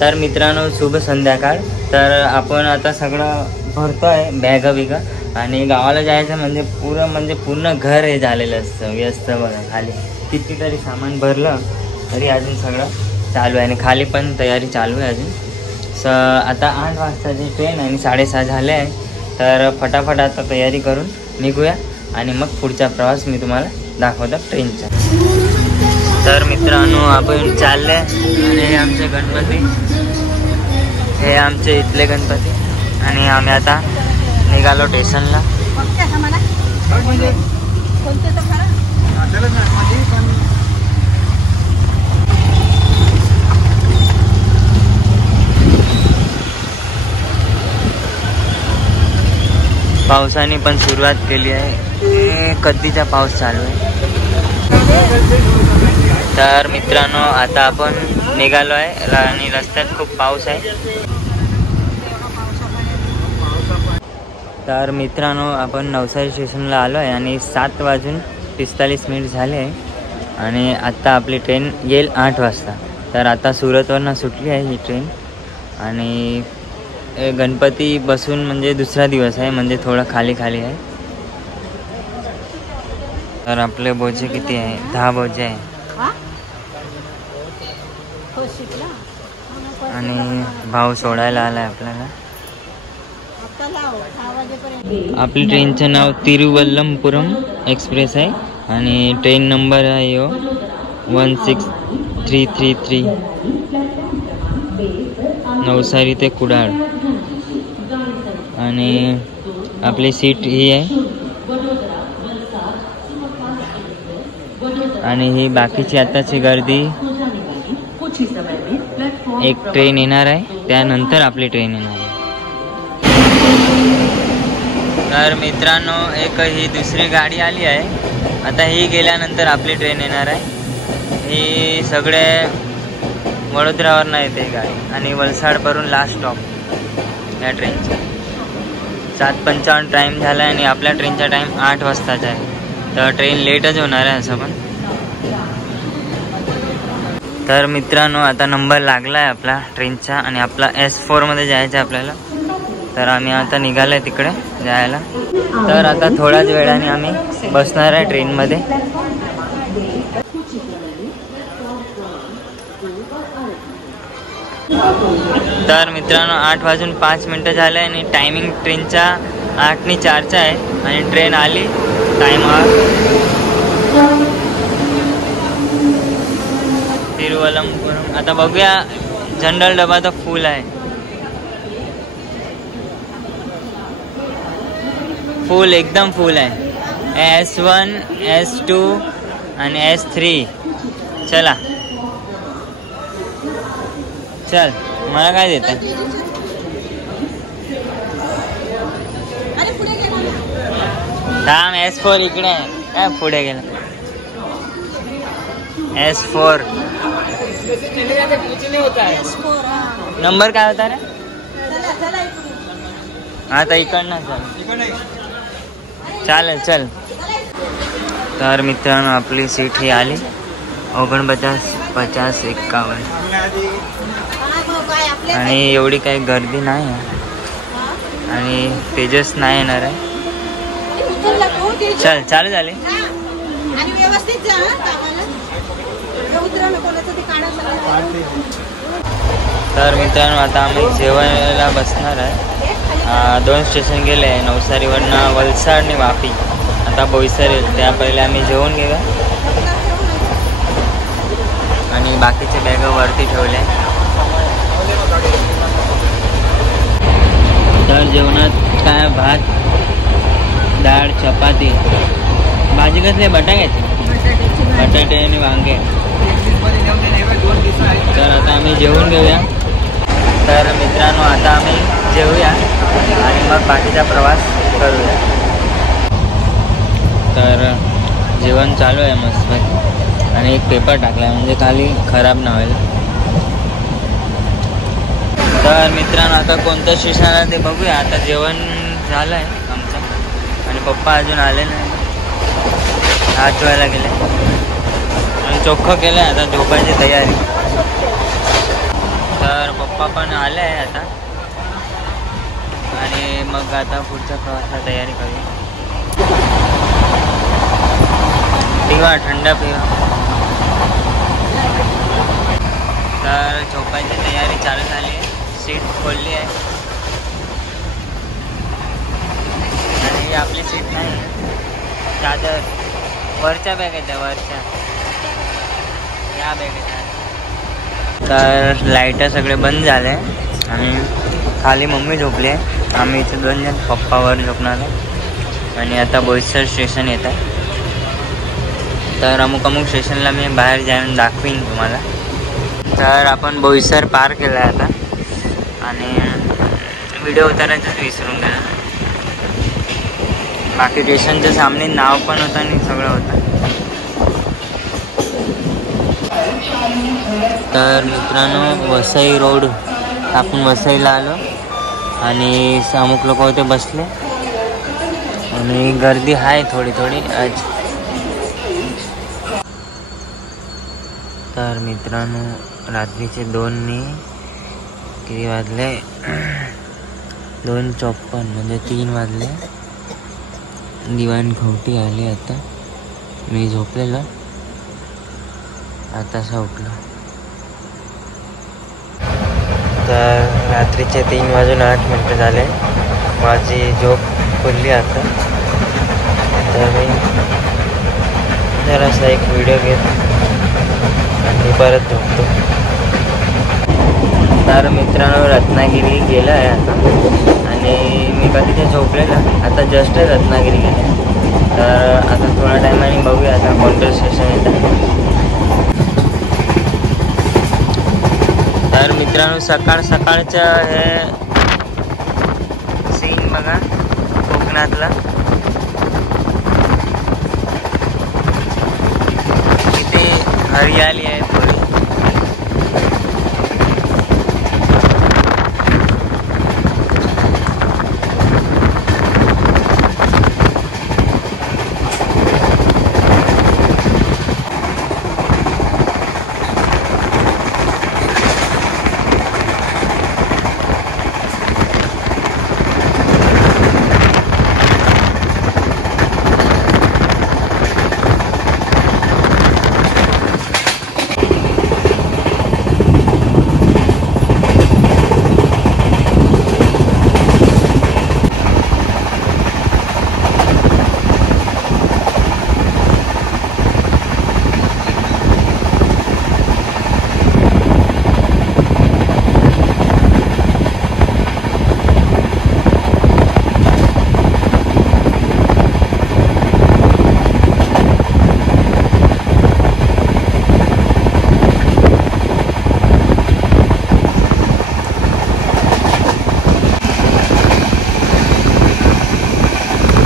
तर मित्रांनो शुभ संध्याकाळ. तर आपण आता सगळं भरतोय बॅगा बिगा आणि गावाला जायचं म्हणजे पूर्ण घर हे झालेलं असतं व्यस्त बघा. खाली कितीतरी सामान भरलं तरी अजून सगळं चालू आहे आणि खाली पण तयारी चालू आहे अजून. आता 8 वाजताची ट्रेन आणि 6:30 झाले आहे. तर फटाफट आता तयारी करून निघूया आणि मग पुढचा प्रवास मी तुम्हाला दाखवतो ट्रेनचा. तर मित्रांनो आपण चालले आणि हे आमचे गणपती, हे आमचे इथले गणपती आणि आम्ही आता निघालो स्टेशनला. पावसाने पण सुरुवात केली आहे. कधीचा पाऊस चालू आहे. तर मित्रांनो आता आपण निघालो आहे आणि रस्त्यात खूप पाऊस आहे. तर मित्रांनो आपण नवसारी स्टेशनला आलो आहे आणि 7:45 झाले आहे आणि आत्ता आपली ट्रेन येईल 8 वाजता. तर आता सुरतवरनं सुटली आहे ही ट्रेन आणि गणपती बसून म्हणजे दुसरा दिवस आहे म्हणजे थोडं खाली आहे. तर आपले बोजे किती आहे? 10 बोजे आहे आणि भाऊ सोडायला आला आहे आपल्याला. आपली ट्रेनचं नाव तिरुवल्लमपुरम एक्सप्रेस आहे आणि ट्रेन नंबर आहे 16333 नवसारी ते कुडाळ आणि आपली सीट ही आहे आणि ही बाकीची आताची गर्दी. एक ट्रेन येणार आहे त्यानंतर आपली ट्रेन येणार आहे. तर मित्रांनो एक ही दुसरी गाडी आली आहे. आता ही गेल्यानंतर आपली ट्रेन येणार आहे. ही सगळे वडोदरावरनं येते गाडी आणि वलसाडवरून लास्ट स्टॉप या ट्रेनचा. 7:55 टाईम झाला आहे आणि आपल्या ट्रेनचा टाईम 8 वाजताचा आहे. तर ट्रेन लेटच होणार आहे असं पण. तर मित्रांनो आता नंबर लागला आहे आपला ट्रेनचा आणि आपला S4 मध्ये जायचं आहे आपल्याला. तर आम्ही आता निघालो आहे तिकडे जायला. तर आता थोड्याच वेळाने आम्ही बसणार आहे ट्रेनमध्ये. तर मित्रांनो 8:05 झाले आणि टायमिंग ट्रेनचा 8:04 आहे आणि ट्रेन आली टायमावर. तिरुवल्लमपुरम. आता बघूया. जनरल डबा तर फुल आहे, फुल एकदम फुल आहे. S1 S2 आणि S3. चला चल. मला काय देत आहे? थांब. S4 इकडे आहे काय? पुढे गेला. S4 नंबर काय होता रे? आता इकडनं चालेल चल. तर मित्रांनो आपली सीट ही आली 49, 50, 51 आणि एवढी काही गर्दी नाही आहे आणि तेजस नाही येणार आहे. चल चालू झाले. तर मित्रांनो आता आम्ही जेवायला बसणार आहे. 2 स्टेशन गेले आहे. नवसारीवरनं वलसाड आणि वापी. आता बोईसर येईल. त्या पहिले आम्ही जेवून घेऊया आणि बाकीचे बॅग वरती ठेवले. तर जेवणात काय? भात, डाळ, चपाती, भाजी कसली? बटाट्याची. बटाटे आणि वांगे. तर आता आम्ही जेवून घेऊया. तर मित्रांनो आता आम्ही जेवूया आणि मग बाकीचा प्रवास करूया. तर जेवण चालू आहे मस्त आणि एक पेपर टाकला म्हणजे खाली खराब नाही होईल. तर मित्रांनो आता कोणतं स्टेशन आहे ते बघूया. आता जेवण झालं आहे आमचं आणि पप्पा अजून आले नाही. हात धुवायला गेले आणि चोख्खं केलं आहे. आता झोपायची तयारी. तर पप्पा पण आले आहे आता आणि मग आता पुढच्या प्रवासाला तयारी करू. पिवा थंड पिवा. तर झोपायची तयारी चालू झाली आहे. सीट खोलली आहे आणि आपली सीट नाही, चादर वरच्या बॅग आहेत त्या वरच्या, या बॅग आहेत. तर लाईट सगळे बंद झाले आणि खाली मम्मी झोपली आहे. आम्ही इथे 2 जण, पप्पावर झोपणार आहे. आणि आता बोईसर स्टेशन येत आहे. तर अमुक स्टेशनला मी बाहेर जाऊन दाखवीन तुम्हाला. तर आपण बोईसर पार केलं आहे आता आणि व्हिडिओ उतारायचंच विसरून गेला. बाकी स्टेशनच्या सामने नाव पण होतं आणि सगळं होतं. तर मित्रांनो वसई रोड, आपण वसईला आलो आणि अमुक लोक होते बसले आणि गर्दी आहे थोडी थोडी आज. तर मित्रांनो रात्रीचे 2 किती वाजले, 2:54 म्हणजे 3 वाजले. दिवाण खवटी आली. आता मी झोपलेलो, आतासा उठलो. तर रात्रीचे 3:08 झाले. माझी झोप खुलली आता. तर मी जरासा एक व्हिडिओ घेत आणि परत झोपतो. तर मित्रांनो रत्नागिरी गेलं आहे आता आणि मी कधीचे झोपलेलं, आता जस्ट रत्नागिरी गेले. तर आता थोड्या टायमाने बघूया आता कोणतं स्टेशन येतं. तर मित्रांनो सकाळ सकाळचं हे सीन बघा कोकणातला. किती हरियाली आहे थोडी.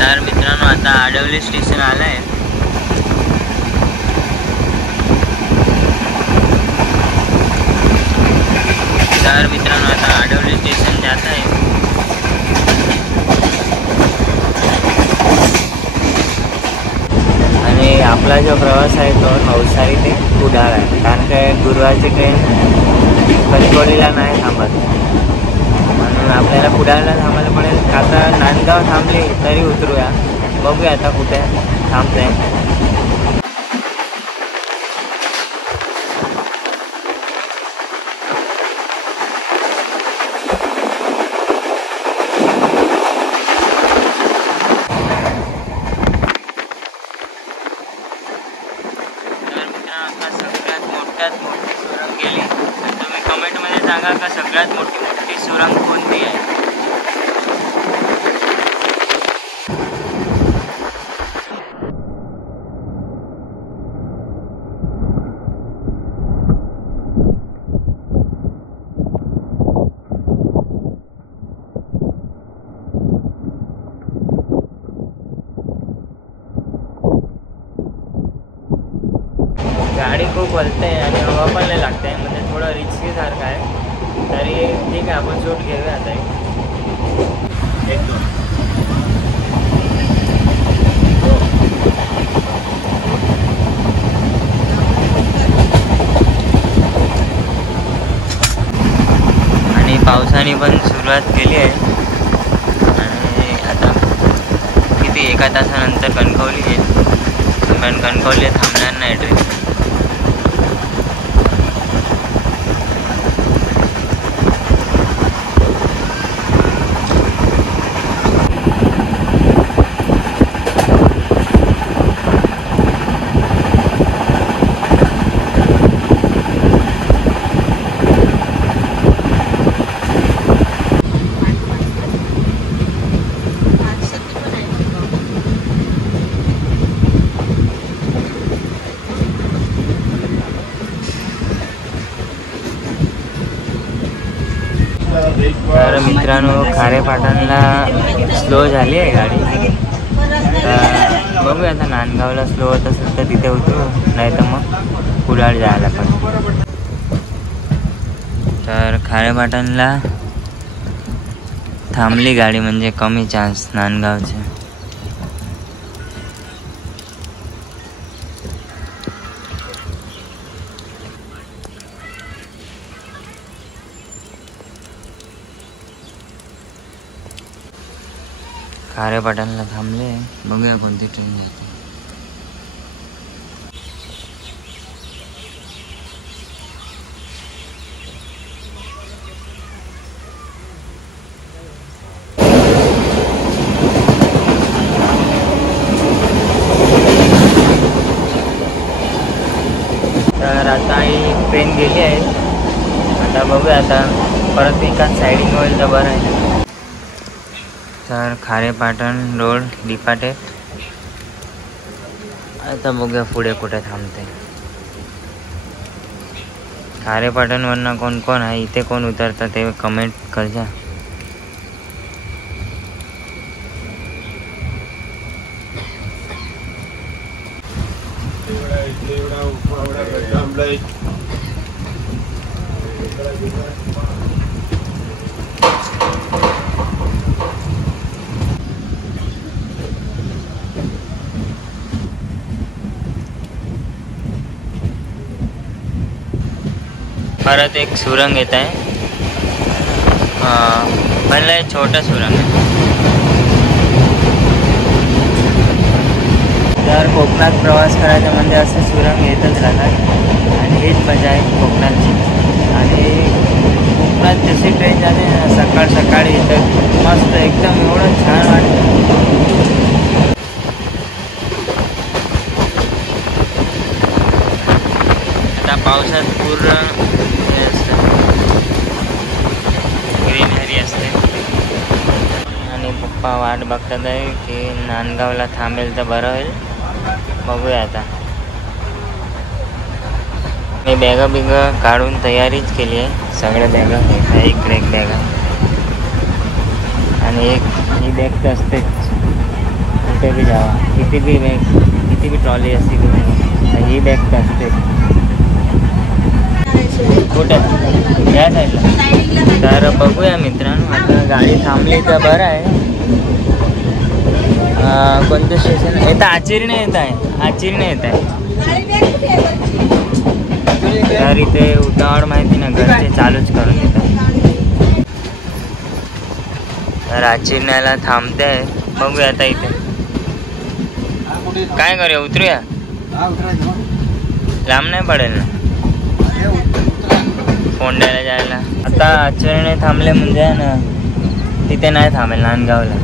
तर मित्रांनो आता आडवली स्टेशन आलं आहे. तर मित्रांनो आता आडवली स्टेशन जात आहे आणि आपला जो प्रवास आहे तो नवसारी ते कुडाळ आहे. कारण काय गुरुवारची ट्रेन कणकवलीला नाही थांबत, म्हणून आपल्याला कुडाळला थांबायला पडेल. आता नांदगाव थांबली तरी उतरूया, बघूया आता कुठे थांबते. सगळ्यात मोठी सुरंग गेली तर तुम्ही कमेंटमध्ये सांगा का सगळ्यात मोठी सुरंग कोणती आहे. गाडी खूप वळते आणि हवा पण नाही लागते, म्हणजे थोडं रिस्की सारखं आहे. तरी ठीक आहे, आपण शूट घेऊया आता. एक दोन लोकांनी पण सुरुवात केली आहे आणि आता किती एका तासानंतर कणकवली आहे, पण कणकवली थांबणार नाही ट्रेन. तर मित्रांनो, खारेपाटणला स्लो झाली आहे गाडी. तर बघूया आता, नांदगावला स्लो होत असेल तर तिथे उतरू, नाही तर मग कुडाळ जायला पण. तर खारेपाटणला थांबली गाडी म्हणजे कमी चान्स नांदगावचे. खारेपाटणला थांबले, बघूया कोणती ट्रेन येते. तर आता ही ट्रेन गेली आहे, आता बघूया आता परत एका साईडिंग होईल तर बरं आहे. तर खारेपाटण रोड डिपार्टेड. आता बघूया पुढे कुठे थांबते. खारेपाटणवरनं कोण कोण आहे, इथे कोण उतरतं ते कमेंट करजा. परत एक सुरंग येत आहे, म्हणलं छोटा सुरंग आहे. तर कोकणात प्रवास करायचा म्हणजे असे सुरंग येतच राहतात आणि हीच मजा आहे कोकणाची. आणि कोकणात जशी ट्रेन जाते ना सकाळ सकाळी तर मस्त एकदम एवढं छान वाटतं. आता पावसात पूर्ण हे असतं, ग्रीनहरी असते. आणि पप्पा वाट बघतात आहे की नांदगावला थांबेल तर बरं होईल. बघूया आता. मी बॅगा बिगा काढून तयारीच केली आहे. सगळ्या बॅगा इकडे एक बॅग आणि एक ही बॅग तर असतेच, कुठे बी जावा, किती बी ट्रॉली असते तर ही बॅग तर असते. कुठे या साईडला. तर बघूया मित्रांनो, आता गाडी थांबली तर बरं आहे. कोणतं स्टेशन येतं? आचेरीने येत आहे, आचेरीने येत आहे. तर इथे उतावळ माहिती ना, घरचे चालूच करून येतात. तर आचेरीला थांबते आहे, बघूया आता. इथे काय करूया, उतरूया? लांब नाही पडेल ना फोंड्याला जायला. आता आचेरीने थांबले म्हणजे ना तिथे नाही थांबेल नांदगावला.